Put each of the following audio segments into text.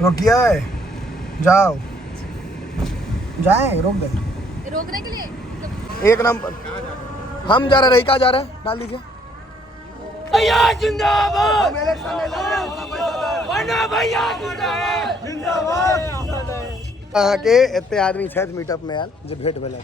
रोकिया है, जाओ जाए रोक दे रोकने के लिए एक नंबर। हम जा रहे, रहीका जा रहे हैं, डाल दीजिए। भैया जिंदाबाद, हम इलेक्शन में लड़ रहे हैं, वरना भैया जिंदाबाद। अहाँ के एते आदमी छथि मीटअप में आयल जे भेंट भेल एहि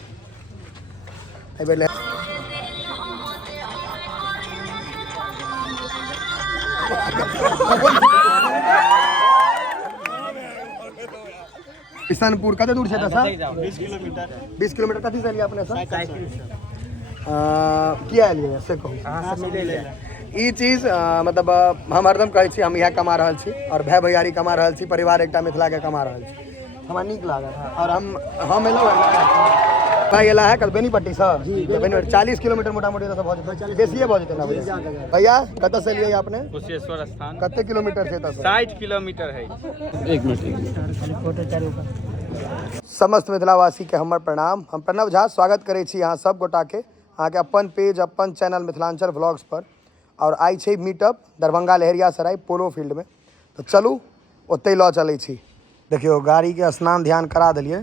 किशनपुर कते दूर छै सर? 20 किलोमीटर। 20 किलोमीटर कथी से एलियै अपने सर? किया एलियै से कहू। ई चीज मतलब हम हरदम कहै छी हम इएह कमा रहल छी और भाई भैयारी कमा रहल छी, परिवार एकटा मिथिला के कमा रहल छी, हमरा नीक लागल। और हम एलहुँ भाई एला है कल बेनीपट्टी सर जी, बेनीपट्टी 40 किलोमीटर मोटा मोटी भऽ जेतै, बेसिए भऽ जेतै ना भैया। कतऽ से एलियै अपने? कुशेश्वर स्थान। कते किलोमीटर छै? 60 किलोमीटर है। एक मिनट। समस्त मिथिलावासी के हमर प्रणाम। हम प्रणव झा स्वागत करै छी अहाँ सब गोटा के अहाँ के अपन पेज अपन चैनल मिथिलांचल व्लॉग्स पर। और आई छै मीटअप दरभंगा लहेरियासराय पोलो फील्ड में, तो चलू ओतै लऽ चलै छी। देखियो गाड़ी के स्नान ध्यान करा देलियै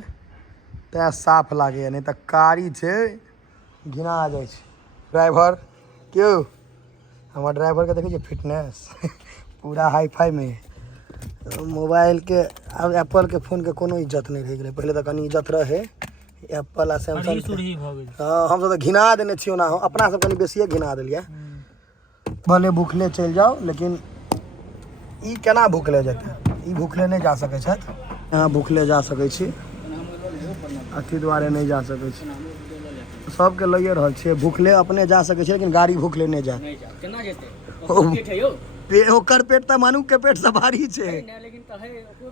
तैं साफ लागैए, नहीं तऽ कारी छै घिना जाइ छै। ड्राइवर क्यों हमर ड्राइवर के देखै छियै फिटनेस पूरा हाई फाई में। मोबाइल के अब एप्पल के फोन के कोनो इज्जत नहीं रह गए, पहले तो कनी इज्जत रहे एप्पल आ सैमसंग। हाँ हम सब तो घिना देने छियो ना, अपना सब कनी बेसिए घिना देलिए। भले भूखले चल जाओ लेकिन ई केना भूखले जेतै? ई भूखले नहीं जा सकै छथि, यहाँ भूखले जा सकै छी, अथी द्वारे नहीं जा सकै छी। सबके लइए रहल छियै भूखले अपने जा सकै छी, लेकिन गाड़ी भूखले नहीं जा केना जेतै? ओकर पेट तो मनुख के पेट से भारी छै,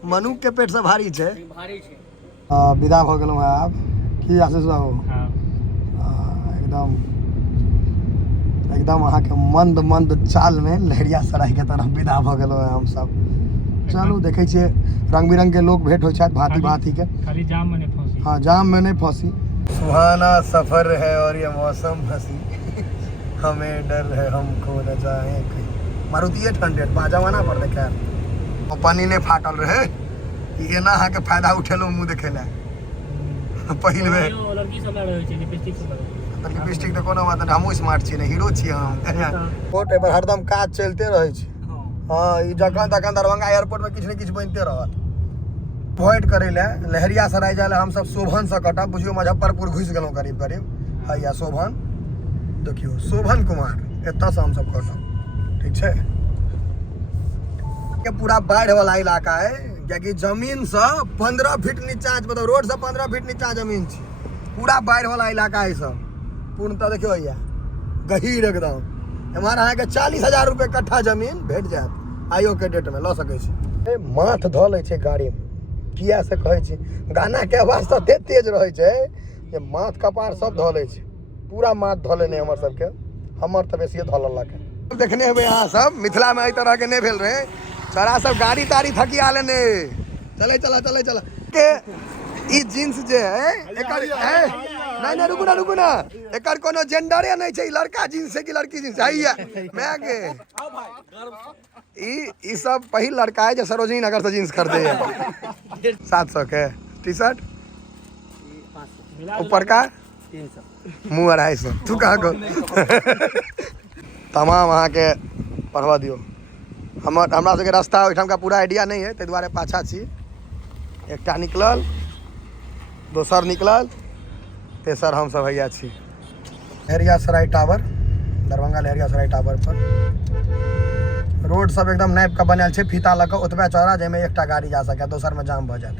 मनुख के पेट से भारी छै। विदा भऽ गेलहुँ हैं आब की आशीष बाबू? एकदम एकदम अहाँ के मंद मंद चाल में लहेरियासराय के तरफ विदा भऽ गेलहुँ हैं हम सब। चलू देखै छियै रंग बिरंग के लोग भेंट होइ छथि भांति भांति के। खाली जाम में नहीं फंसी। हाँ जाम में नहीं फंसी। सुहाना सफर है और ये मौसम हंसी, हमें डर है हमको न जाए कहीं। मारुति 800 बाजवाना पर देखा पानी ने फाटल रहे कि एना अहाँ के फायदा उठेलो मुँह देखे ला पहिल बेर। लिपस्टिक तो कोनो बात नहीं, हमहूँ स्मार्ट छी, हीरो छी हम। कोर्ट पर हरदम काज चलते रहे छै। हाँ ई जखन तखन दरभंगा एयरपोर्ट में किछु ने किछु बनते रहत। अवॉइड करे ले लहेरियासराय जाए हम सब शोभन से कटब, बुझियो मुजफ्फरपुर घुस गेलहुँ करीब करीब। हैया शोभन देखियो, शोभन कुमार एतऽ से हम सब कटब, ठीक है। के पूरा बाढ़ वाला इलाका है, क्योंकि जमीन से 15 फीट नीचा, मतलब रोड से 15 फीट नीचा जमीन छै, पूरा बाढ़ वाला इलाका है सब पूर्णतः। देखियो भैया गहीर एकदम। हमारा अहाँ के 40,000 रुपये कट्ठा जमीन भेट जायत आइयो के डेट में, लऽ सकै छी। माथ धऽ लै छै गाड़ी में, किया से कहै छी गाना के आवाज तो तेज रहे छै जे माथ कपार सब धऽ लै छै, पूरा माथ धऽ लेने हमर सबके, हमर तऽ बेसिए धऽ लेलक। देखने हेबै अहाँ सब मिथिला में एहि तरह के नहीं भेल रहे, सारा सब गाड़ी ताड़ी थकिया लेने चले चला के। ई जींस जे है एकर है नहीं रुकू ना, एकर कोनो जेंडरे नहीं छै, लड़का जींस है कि लड़की जींस है? मैं के ई सब पहिल लड़का है जो सरोजनी नगर से जींस खरीदे है। 700 के टी शर्ट, ऊपर का 300, मुँह 250। तू कहाँ को तमाम अहाँ के पढ़वा दियो। हमरा सबके रास्ता ओहिठाम का पूरा आइडिया नहीं है, ताहि दुआरे पाछा छी। एकटा निकलल, दोसर निकलल, तेसर हम सब हैया छी। लहेरियासराय टावर, दरभंगा लहेरियासराय टावर पर रोड सब एकदम नापि के बनायल छै, फीता लऽ के ओतबे चौड़ा जाहिमे एकटा गाड़ी जा सके, दोसर में जाम भऽ जायत।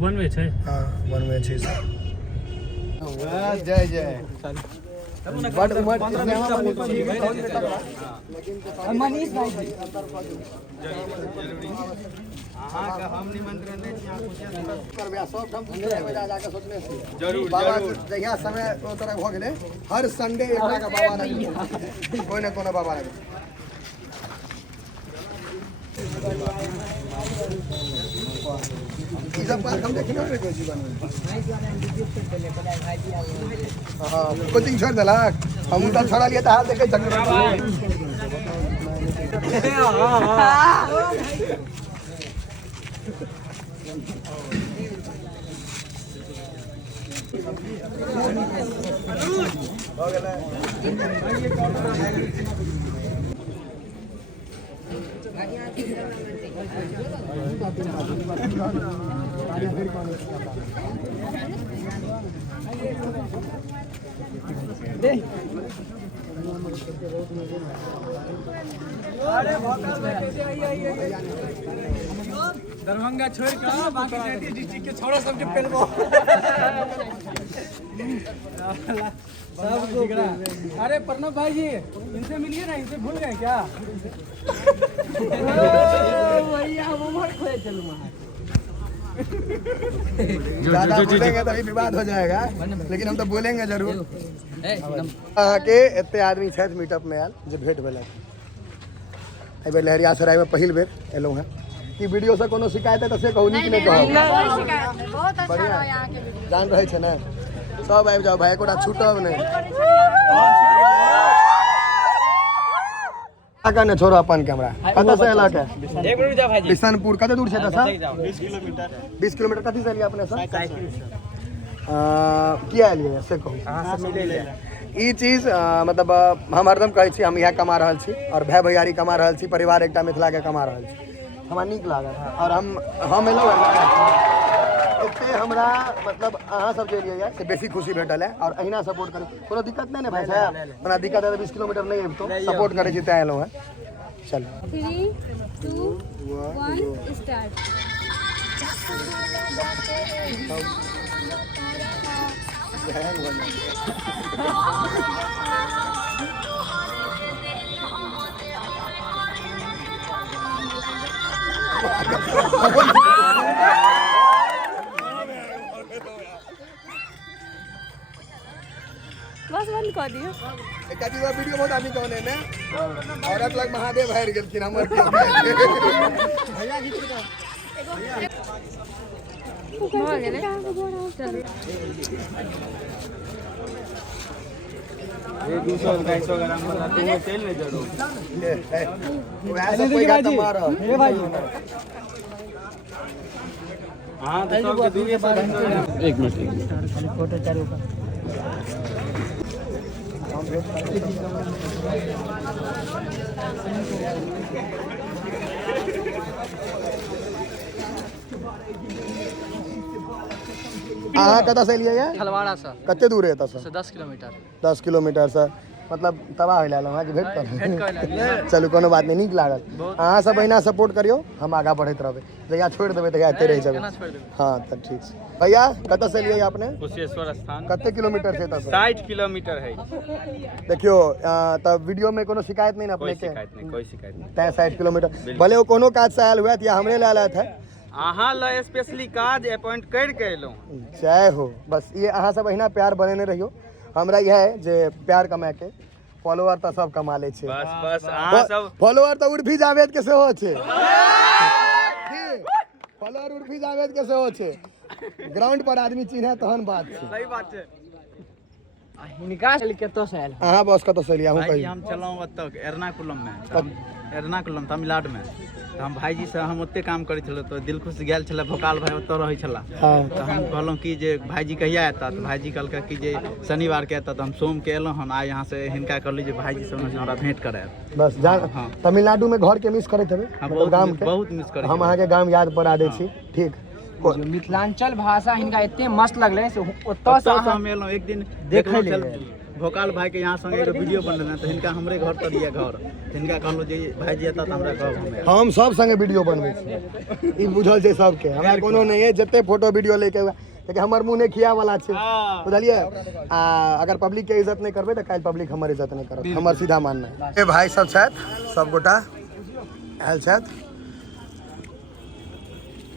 वन वे छै। हाँ वन वे छै। जय जय बड़ उमर मनीष भाई जी अहाँ के हम निमंत्रण दै छी, अहाँ करबे सब ठाम जा के सोचने छी जरूर बाबा जहिया समय ओ तरह भ गेलै, हर संडे एकटा के बाबा रहै, कोई ना कोनो बाबा रहै। ई सब बात हम देखने रहे कोई जीवन में। हां कोचिंग छोड़ देलक, हम उनका छोड़ा लिए त हाल देखे झगड़ा। दरभंगा छोड़ के बाकी डिस्ट्रिक्ट के छोड़ा सबके पेलबो सबको। अरे प्रणव भाई जी इनसे मिलिए ना, इनसे भूल गए क्या? भैया हम उमर खोए चलू ज्यादा बोलेंगे तो विवाद हो जाएगा, लेकिन हम तो बोलेंगे जरूर। अहाँ के एते आदमी छथि मीटअप में आयल जे भेंट भेल। एहि बेर लहरियासराय में पहिल बेर एलहुँ हैं। ई वीडियो से कोनो शिकायत है तो से कहू, नीक नहीं कहू। बहुत अच्छा रहा यहाँ के वीडियो। जान रहे छे ना, सब आबि जाओ भाई, एकोटा छूटब नहीं। ने छोड़ो अपन कैमरा। कतऽ से एलक है? एक मिनट जा भाई बिशनपुर। कते दूर छै एतऽ से? 20 किलोमीटर। कथी से एलियै अपने से? किया एलियै से कहू। ई चीज मतलब हम हरदम कहै छी हम इएह कमा रहल छी और भाई भैयारी कमा रहल छी, परिवार एकटा मिथिला के कमा रहल छी। हमरा नीक लागल और हम एलहुँ एते हमरा मतलब अहाँ सब जे एलियै से बेसी खुशी भेटल है और अहिना सपोर्ट करू। कोनो दिक्कत नहीं ने भाई साहब? हमरा दिक्कत है तो 20 किलोमीटर नहीं अबितो, सपोर्ट करे छी तें एलहुँ है। चलो 3, 2, 1 स्टार्ट। बस बंद कर दियो। एकटा चीज वीडियो बहुत आदमी कहने ने औरत लग महादेव हारि गेलखिन हमर के भैया गीत के हो गेलै चलो। ये 200-250 ग्राम वाला तो तेल ले जरूर। वैसे कोई गाता मार मेरे भाई हाँ तो सब के 200 ग्राम। एक मिनट फोटो चालू कर। अहाँ कतऽ से एलियै है? खलवाड़ा से कते दूर है एतऽ से? 10 किलोमीटर। 10 किलोमीटर से मतलब तबाह हो लाल कि भेट कर। चलू कोनो बात नहीं, नीक लागल। अहाँ सब अहिना सपोर्ट करियो, हम आगा बढ़ैत रहबै। जहिया छोड़ देबै तहिया एते रह जेबै। हाँ तब ठीक छै। भैया कतऽ से एलियै अपने? कुशेश्वर स्थान। कते किलोमीटर से एतऽ से? 60 किलोमीटर है। देखियो तब वीडियो में कोनो शिकायत नहीं ना अपने के? कोई शिकायत नहीं। तैं 60 किलोमीटर भले वो कोनो काज से आयल हुआ या हमरे ले आयल है। अहाँ ल स्पेशली काज अपॉइंट कर के एलहुँ। जय हो। बस ये अहाँ सब अहिना प्यार बनेने रहियो। हमरा यह है जे प्यार कमा के फॉलोअर तो सब कमा ले छे। बस बस अहाँ सब फॉलोअर तो उर्फी जावेद के सेहो छे। फॉलोअर उर्फी जावेद के सेहो छे। ग्राउंड पर आदमी चिन्हे तहन बात छे। सही बात है। निकास कतो से आयल। अहाँ बस कतऽ से एलियै? भाई हम चलहुँ ओतऽ एर्नाकुलम में, एर्नाकुलम तमिलनाडु में। तो हम भाईजी से हम ओते काम करै छलहुँ तो दिल खुश गेल छलै, भोकाल भाई ओतऽ रहै छला। तो हम कहलहुँ कि जे भाईजी कहिया एता? तो भाईजी कहलकै कि जे शनिवार के एता। तो हम सोम के एलहुँ हन। आइ यहाँ से हिनका कहली जे भाईजी से हमरा भेंट करायब। बस जान तमिलनाडु में घर के मिस करैत हेबै? मतलब गाम के बहुत मिस करै। हम अहाँ के गाम याद पड़ा दै छी। ठीक मिथिलांचल भाषा हिनका एते मस्त लगले से ओतऽ से हम एलहुँ एक दिन देखै देखलहुँ ले। भोकाल भाई के यहाँ संगे एगो वीडियो बनल तो हिनका हमरे घर तर ये घर। हिनका कहलहुँ जे भाईजी एता तो हमरा कहब। हम सब संगे वीडियो बनबै छी। ई बुझल छै सबके, हमरा कोनो नहीं है जते फोटो वीडियो लेके हुआ लेकिन हमर मुंह नहीं खिया वाला छै, बुझलिए। अगर पब्लिक के इज्जत नहीं करबै तो काल पब्लिक हमर इज्जत नहीं करत, हमर सीधा मानना है। ए भाई सब छथि, सब गोटा आयल छथि।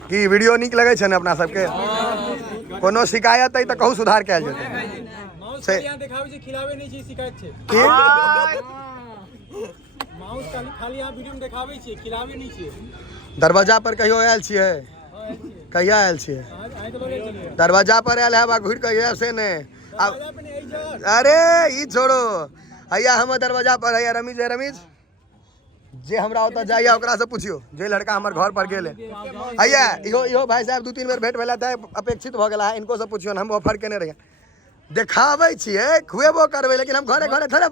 की वीडियो नीक लगे छै ने अपना सबके? कोनो शिकायत है तो कहू, सुधार कैल जेतै। से देखाबै छै खिलावे नहीं छै, शिकायत छै। की माउस खाली यहाँ वीडियो में देखाबै छै, खिलावे नहीं छै। दरवाजा पर कहियो आयल छियै? कहिया आयल छियै? दरवाजा पर आयल है घुर के से ने। अरे ई छोड़ो, हैया हम दरवाजा पर है रमीज है। रमीज जे हमरा ओतऽ जाइए ओकरा से पूछियो जे लड़का हमर घर पर गेल हैया इहो भाई साहब 2-3 बेर भेंट भेला त अपेक्षित भ गेला इनको से पूछियो हम ऑफर केने रहिए देखाबै छियै खुएबो करबै लेकिन हम घरे घरे थोड़े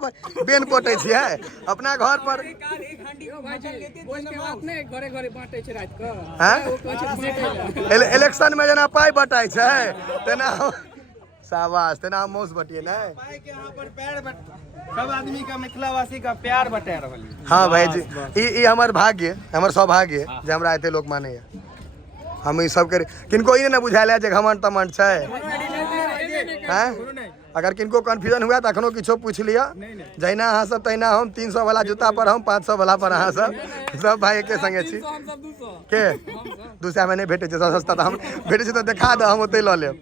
बेन पोटै छियै अपना घर पर इलेक्शन में जेना पाई बटाई छै तेना शाबाश तेना मौस बटिए नै सब आदमी का मिथिलावासी का प्यार बटा रहल है। हाँ भाई जी ई हमर भाग्य हमर सौभाग्य जे हमरा एते लोग माने हम ई सब कर किनको ई ना बुझाइल जे घमंड तमंड छै हैं अगर किनको कंफ्यूजन हुआ तो अखनो किछो पूछ लिया जहिना अहाँ सब तहिना हम 300 वाला जूता पर हम 500 वाला पर अहाँ सब भाई के संगे छी के 200 में नहीं भेटे छै सस्ता तो हम भेटे छै तो देखा दो हम ओते ल लेब